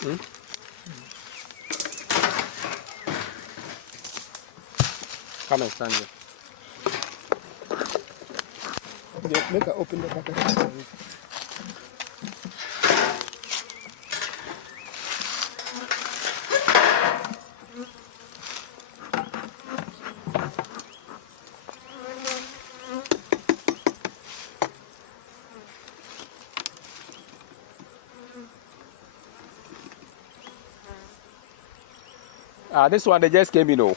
Hmm? Come and stand here. Make her open the bucket. This one they just came in. Oh.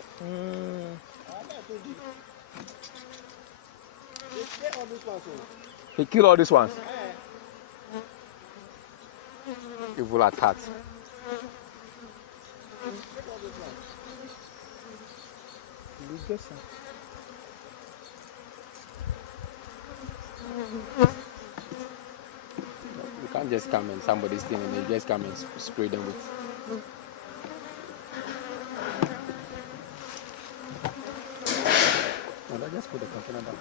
He killed all these ones. Evil at heart. You can't just come and somebody's thing and they just come and spray them with. No, let's just put the container down.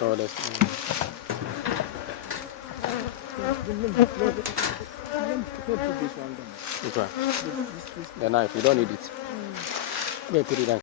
Oh, that's okay. The knife, you don't need it. Let me put it down.